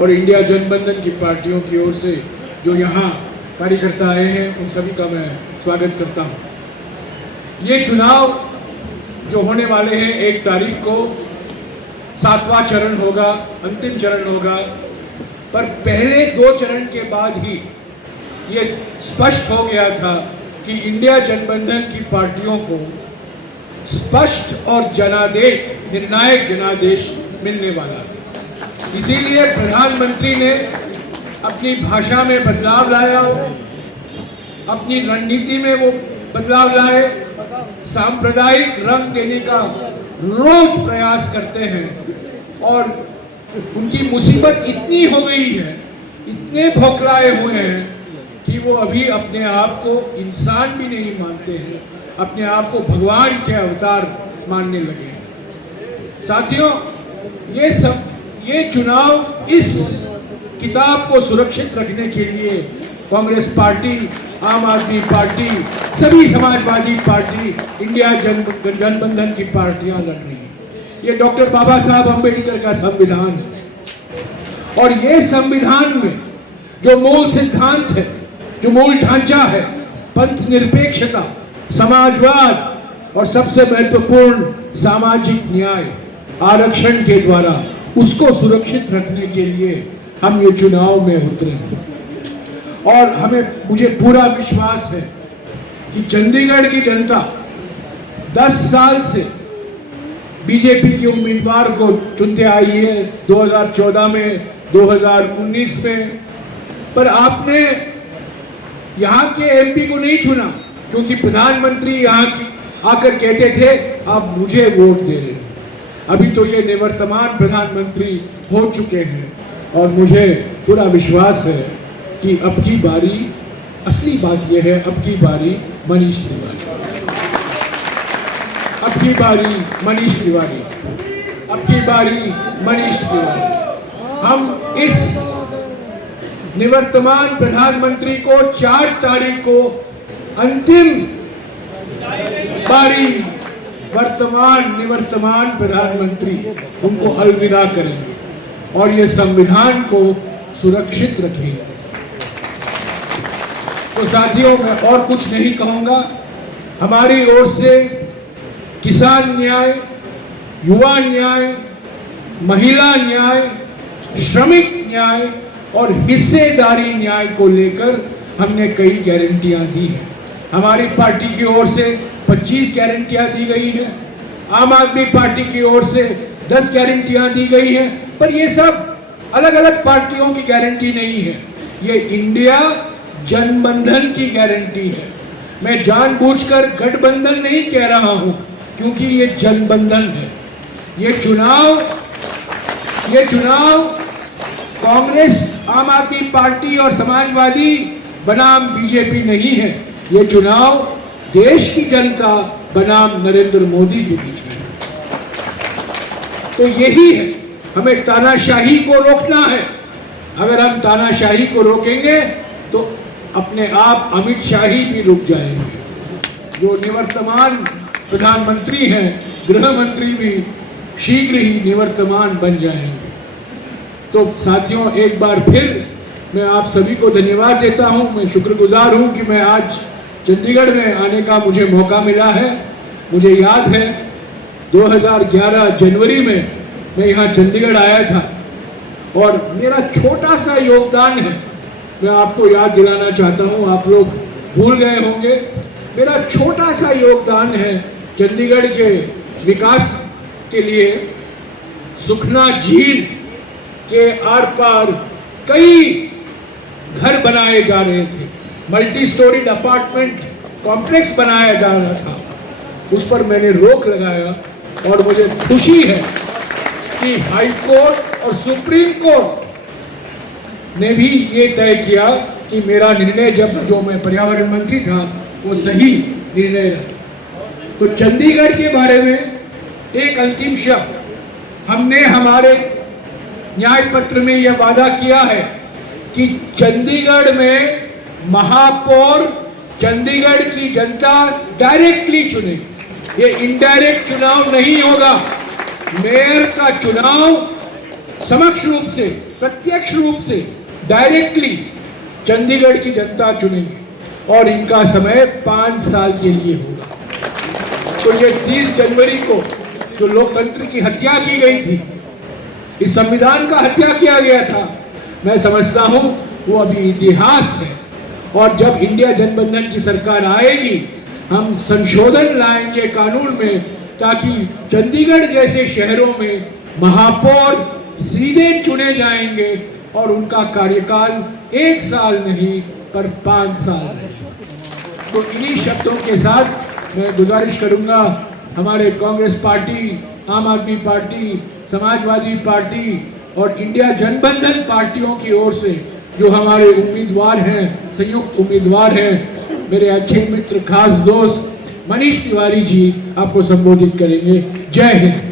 और इंडिया जनबंधन की पार्टियों की ओर से जो यहाँ कार्यकर्ता आए हैं उन सभी का मैं स्वागत करता हूँ। ये चुनाव जो होने वाले हैं 1 तारीख को 7वां चरण होगा, अंतिम चरण होगा, पर पहले 2 चरण के बाद ही ये स्पष्ट हो गया था कि इंडिया जनबंधन की पार्टियों को स्पष्ट और जनादेश, निर्णायक जनादेश मिलने वाला है। इसीलिए प्रधानमंत्री ने अपनी भाषा में बदलाव लाया, अपनी रणनीति में वो बदलाव लाए, सांप्रदायिक रंग देने का रोज प्रयास करते हैं और उनकी मुसीबत इतनी हो गई है, इतने भौखलाए हुए हैं कि वो अभी अपने आप को इंसान भी नहीं मानते हैं, अपने आप को भगवान के अवतार मानने लगे हैं। साथियों, ये चुनाव इस किताब को सुरक्षित रखने के लिए कांग्रेस पार्टी, आम आदमी पार्टी, सभी समाजवादी पार्टी, इंडिया जनबंधन की पार्टियां लड़ रही हैं। ये डॉक्टर बाबा साहब अम्बेडकर का संविधान है और ये संविधान में जो मूल सिद्धांत है, जो मूल ढांचा है, पंथ निरपेक्षता, समाजवाद और सबसे महत्वपूर्ण सामाजिक न्याय, आरक्षण के द्वारा उसको सुरक्षित रखने के लिए हम ये चुनाव में उतरे और मुझे पूरा विश्वास है कि चंडीगढ़ की जनता 10 साल से बीजेपी के उम्मीदवार को चुनते आई है, 2014 में, 2019 में, पर आपने यहाँ के एमपी को नहीं चुना क्योंकि प्रधानमंत्री यहाँ आकर कहते थे आप मुझे वोट दे रहे हैं। अभी तो ये निवर्तमान प्रधानमंत्री हो चुके हैं और मुझे पूरा विश्वास है कि अब की बारी, असली बात यह है, अब की बारी मनीष तिवारी, अब की बारी मनीष तिवारी, अब की बारी मनीष तिवारी। हम इस निवर्तमान प्रधानमंत्री को 4 तारीख को अंतिम बारी निवर्तमान प्रधानमंत्री उनको अलविदा करेंगे और ये संविधान को सुरक्षित रखेंगे। तो साथियों, मैं और कुछ नहीं कहूंगा। हमारी ओर से किसान न्याय, युवा न्याय, महिला न्याय, श्रमिक न्याय और हिस्सेदारी न्याय को लेकर हमने कई गारंटियां दी हैं। हमारी पार्टी की ओर से 25 गारंटियां दी गई हैं, आम आदमी पार्टी की ओर से 10 गारंटियां दी गई हैं, पर ये सब अलग अलग पार्टियों की गारंटी नहीं है, ये इंडिया जनबंधन की गारंटी है। मैं जानबूझकर गठबंधन नहीं कह रहा हूं क्योंकि ये जनबंधन है। ये चुनाव कांग्रेस, आम आदमी पार्टी और समाजवादी बनाम बीजेपी नहीं है, ये चुनाव देश की जनता बनाम नरेंद्र मोदी के बीच में। तो यही है, हमें तानाशाही को रोकना है। अगर हम तानाशाही को रोकेंगे तो अपने आप अमित शाही भी रुक जाएंगे। जो निवर्तमान प्रधानमंत्री हैं, गृह मंत्री भी शीघ्र ही निवर्तमान बन जाएंगे। तो साथियों, एक बार फिर मैं आप सभी को धन्यवाद देता हूं। मैं शुक्रगुजार हूं कि मैं आज चंडीगढ़ में आने का मुझे मौका मिला है। मुझे याद है 2011 जनवरी में मैं यहाँ चंडीगढ़ आया था और मेरा छोटा सा योगदान है, मैं आपको याद दिलाना चाहता हूँ, आप लोग भूल गए होंगे। मेरा छोटा सा योगदान है चंडीगढ़ के विकास के लिए। सुखना झील के आर पार कई घर बनाए जा रहे थे, मल्टी स्टोरीड अपार्टमेंट कॉम्प्लेक्स बनाया जा रहा था, उस पर मैंने रोक लगाया और मुझे खुशी है कि हाई कोर्ट और सुप्रीम कोर्ट ने भी ये तय किया कि मेरा निर्णय, जो मैं पर्यावरण मंत्री था, वो सही निर्णय रहा। तो चंडीगढ़ के बारे में एक अंतिम शब्द, हमने हमारे न्याय पत्र में यह वादा किया है कि चंडीगढ़ में महापौर चंडीगढ़ की जनता डायरेक्टली चुनेगी, ये इनडायरेक्ट चुनाव नहीं होगा। मेयर का चुनाव समक्ष रूप से प्रत्यक्ष रूप से डायरेक्टली चंडीगढ़ की जनता चुनेगी और इनका समय 5 साल के लिए होगा। तो ये 30 जनवरी को जो लोकतंत्र की हत्या की गई थी, इस संविधान का हत्या किया गया था, मैं समझता हूं वो अभी इतिहास है। और जब इंडिया जनबंधन की सरकार आएगी, हम संशोधन लाएंगे कानून में, ताकि चंडीगढ़ जैसे शहरों में महापौर सीधे चुने जाएंगे और उनका कार्यकाल 1 साल नहीं पर 5 साल रहेगा। तो इन्हीं शब्दों के साथ मैं गुजारिश करूंगा हमारे कांग्रेस पार्टी, आम आदमी पार्टी, समाजवादी पार्टी और इंडिया जनबंधन पार्टियों की ओर से जो हमारे उम्मीदवार हैं, संयुक्त उम्मीदवार हैं, मेरे अच्छे मित्र, खास दोस्त मनीष तिवारी जी आपको संबोधित करेंगे। जय हिंद।